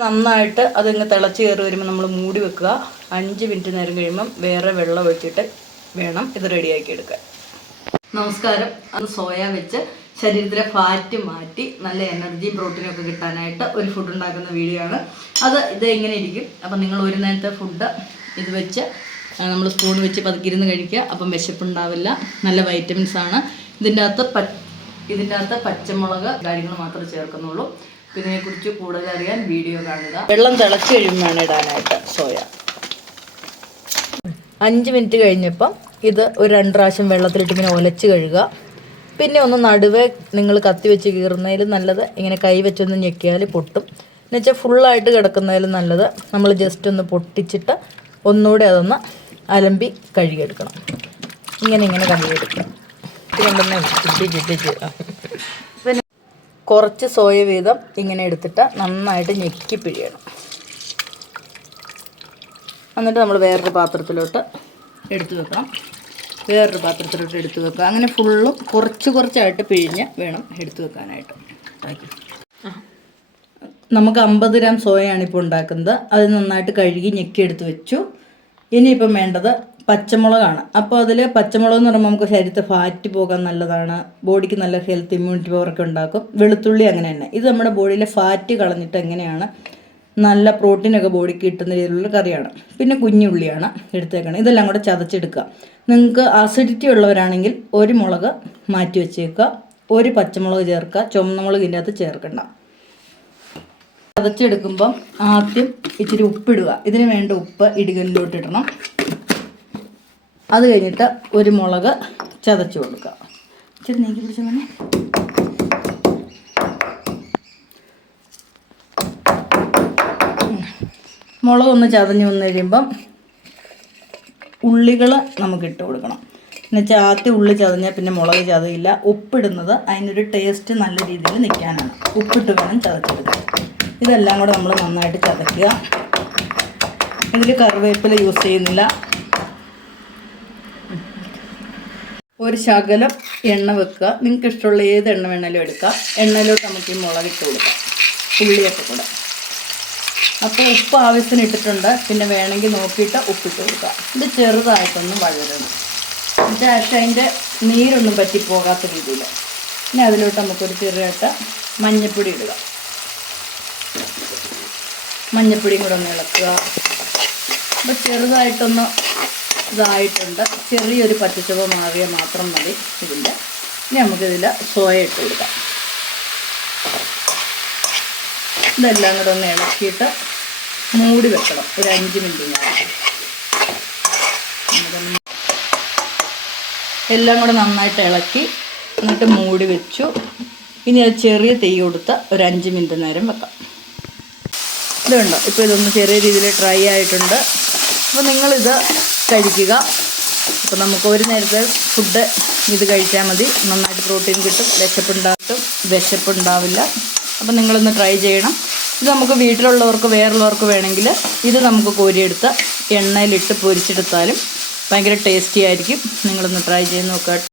നന്നായിട്ട് അതിങ്ങ് തിളച്ച് കയറി വരുമ്പോൾ നമ്മൾ മൂടി വെക്കുക. അഞ്ച് മിനിറ്റ് നേരം കഴിയുമ്പം വേറെ വെള്ളം ഒഴിച്ചിട്ട് വേണം ഇത് റെഡിയാക്കി എടുക്കാൻ. നമസ്കാരം. അത് സോയ വെച്ച് ശരീരത്തിലെ ഫാറ്റ് മാറ്റി നല്ല എനർജിയും പ്രോട്ടീനും ഒക്കെ കിട്ടാനായിട്ട് ഒരു ഫുഡ് ഉണ്ടാക്കുന്ന വീഡിയോ ആണ്. അത് ഇത് എങ്ങനെ ഇരിക്കും? അപ്പം നിങ്ങൾ ഒരു നേരത്തെ ഫുഡ് ഇത് വെച്ച് നമ്മൾ സ്പൂൺ വെച്ച് പതുക്കിരുന്ന് കഴിക്കുക. അപ്പം വിശപ്പുണ്ടാവില്ല. നല്ല വൈറ്റമിൻസ് ആണ്. ഇതിന്റെ അകത്ത് പ ഇതിന്റെ അകത്ത് പച്ചമുളക് കാര്യങ്ങൾ മാത്രമേ ചേർക്കുന്നുള്ളൂ. ഇതിനെക്കുറിച്ച് കൂടുതൽ അറിയാൻ വീഡിയോ കാണുക. വെള്ളം തിളച്ച് കഴിയുമ്പോൾ വേണം ഇടാനായിട്ട് സോയ. അഞ്ച് മിനിറ്റ് കഴിഞ്ഞപ്പം ഇത് ഒരു രണ്ട് പ്രാവശ്യം വെള്ളത്തിലിട്ട് ഇങ്ങനെ ഒലച്ച് കഴുകുക. പിന്നെ ഒന്ന് നടുവേ നിങ്ങൾ കത്തി വെച്ച് കീറുന്നതിൽ നല്ലത് ഇങ്ങനെ കൈ വെച്ചൊന്ന് ഞെക്കിയാൽ പൊട്ടും. എന്നുവെച്ചാൽ ഫുള്ളായിട്ട് കിടക്കുന്നതിൽ നല്ലത്. നമ്മൾ ജസ്റ്റ് ഒന്ന് പൊട്ടിച്ചിട്ട് ഒന്നുകൂടെ അതൊന്ന് അലമ്പി കഴുകിയെടുക്കണം. ഇങ്ങനെ ഇങ്ങനെ കഴുകിയെടുക്കണം ചുറ്റി പിന്നെ കുറച്ച് സോയ വീതം ഇങ്ങനെ എടുത്തിട്ട് നന്നായിട്ട് ഞെക്കി പിഴിയണം. എന്നിട്ട് നമ്മൾ വേറൊരു പാത്രത്തിലോട്ട് എടുത്തു വെക്കണം. വേറൊരു പാത്രത്തിലോട്ട് എടുത്തു വെക്കുക. അങ്ങനെ ഫുള്ളും കുറച്ച് കുറച്ചായിട്ട് പിഴിഞ്ഞ് വേണം എടുത്തു വെക്കാനായിട്ട്. നമുക്ക് അമ്പത് ഗ്രാം സോയയാണ് ഇപ്പോൾ ഉണ്ടാക്കുന്നത്. അത് നന്നായിട്ട് കഴുകി ഞെക്കി എടുത്ത് വെച്ചു. ഇനിയിപ്പം വേണ്ടത് പച്ചമുളകാണ്. അപ്പോൾ അതിൽ പച്ചമുളക് എന്ന് പറയുമ്പോൾ നമുക്ക് ശരീരത്തെ ഫാറ്റ് പോകാൻ നല്ലതാണ്. ബോഡിക്ക് നല്ല ഹെൽത്ത് ഇമ്മ്യൂണിറ്റി പവറൊക്കെ ഉണ്ടാക്കും. വെളുത്തുള്ളി അങ്ങനെ തന്നെ. ഇത് നമ്മുടെ ബോഡിയിലെ ഫാറ്റ് കളഞ്ഞിട്ട് എങ്ങനെയാണ്? നല്ല പ്രോട്ടീനൊക്കെ ബോഡിക്ക് കിട്ടുന്ന രീതിയിലുള്ള കറിയാണ്. പിന്നെ കുഞ്ഞുള്ളിയാണ് എടുത്തേക്കണം. ഇതെല്ലാം കൂടെ ചതച്ചെടുക്കുക. നിങ്ങൾക്ക് അസിഡിറ്റി ഉള്ളവരാണെങ്കിൽ ഒരു മുളക് മാറ്റി വെച്ചേക്കുക. ഒരു പച്ചമുളക് ചേർക്കുക. ചുമന്നമുളക് ഇതിന്റെ ചേർക്കണ്ട. ചതച്ചെടുക്കുമ്പം ആദ്യം ഇച്ചിരി ഉപ്പിടുക. ഇതിന് വേണ്ട ഉപ്പ് ഇടികല്ലിലോട്ട് ഇടണം അത് കഴിഞ്ഞിട്ട് ഒരു മുളക് ചതച്ച് കൊടുക്കുക. ഇച്ചിരി നീക്കി പിടിച്ചു തന്നെ മുളക് ഒന്ന് ചതഞ്ഞ് വന്നു കഴിയുമ്പം ഉള്ളികൾ നമുക്ക് ഇട്ട് കൊടുക്കണം. എന്നുവെച്ചാൽ ആദ്യം ഉള്ളി ചതഞ്ഞാൽ പിന്നെ മുളക് ചതയില്ല. ഉപ്പിടുന്നത് അതിനൊരു ടേസ്റ്റ് നല്ല രീതിയിൽ നിൽക്കാനാണ് ഉപ്പിട്ട് വേണം ചതച്ചെടുക്കാൻ. ഇതെല്ലാം കൂടെ നമ്മൾ നന്നായിട്ട് ചതയ്ക്കുക. ഇതിൽ കറിവേപ്പില യൂസ് ചെയ്യുന്നില്ല. ഒരു ശകലം എണ്ണ വെക്കുക. നിങ്ങൾക്ക് ഇഷ്ടമുള്ള ഏത് എണ്ണ വേണേലും എടുക്കാം എണ്ണയിലോട്ട് നമുക്ക് ഈ മുളക് ഇട്ട് കൊടുക്കാം. ഉള്ളിയൊക്കെ കൂടെ. അപ്പോൾ ഉപ്പ് ആവശ്യത്തിന് ഇട്ടിട്ടുണ്ട്. പിന്നെ വേണമെങ്കിൽ നോക്കിയിട്ട് ഉപ്പിട്ട് കൊടുക്കുക. ഇത് ചെറുതായിട്ടൊന്ന് എന്നിട്ട് പക്ഷേ അതിന്റെ നീരൊന്നും പറ്റി പോകാത്ത രീതിയിൽ. പിന്നെ അതിലോട്ട് നമുക്കൊരു ചെറുതായിട്ട് മഞ്ഞപ്പൊടി ഇടുക. മഞ്ഞപ്പൊടിയും കൂടെ ഒന്ന് ഇളക്കുക. അപ്പോൾ ചെറുതായിട്ടൊന്ന് ഇതായിട്ടുണ്ട്. ചെറിയൊരു പച്ചച്ചുവ മാറിയ മാത്രം മതി ഇതിന്റെ. ഇനി നമുക്കിതിൽ സോയ ഇട്ട് കൊടുക്കാം. ഇതെല്ലാം കൂടെ ഒന്ന് ഇളക്കിയിട്ട് മൂടി വെക്കണം. ഒരു അഞ്ച് മിനിറ്റ് ഞാൻ. എല്ലാം കൂടെ നന്നായിട്ട് ഇളക്കി എന്നിട്ട് മൂടി വെച്ചു. ഇനി അത് ചെറിയ തീ കൊടുത്ത് ഒരു അഞ്ച് മിനിറ്റ് നേരം വെക്കാം. ഇതുണ്ടോ? ഇപ്പോൾ ഇതൊന്ന് ചെറിയ രീതിയിൽ ഡ്രൈ ആയിട്ടുണ്ട്. അപ്പോൾ നിങ്ങളിത് കഴിക്കുക അപ്പോൾ നമുക്ക് ഒരു നേരത്തെ ഫുഡ് ഇത് കഴിച്ചാൽ മതി. നന്നായിട്ട് പ്രോട്ടീൻ കിട്ടും. വിശപ്പുണ്ടാക്കും വിശപ്പുണ്ടാവില്ല. അപ്പോൾ നിങ്ങളൊന്ന് ട്രൈ ചെയ്യണം. ഇത് നമുക്ക് വീട്ടിലുള്ളവർക്ക് വേറുള്ളവർക്ക് വേണമെങ്കിൽ ഇത് നമുക്ക് കോരിയെടുത്ത് എണ്ണയിലിട്ട് പൊരിച്ചെടുത്താലും ഭയങ്കര ടേസ്റ്റി ആയിരിക്കും. നിങ്ങളൊന്ന് ട്രൈ ചെയ്ത് നോക്കുക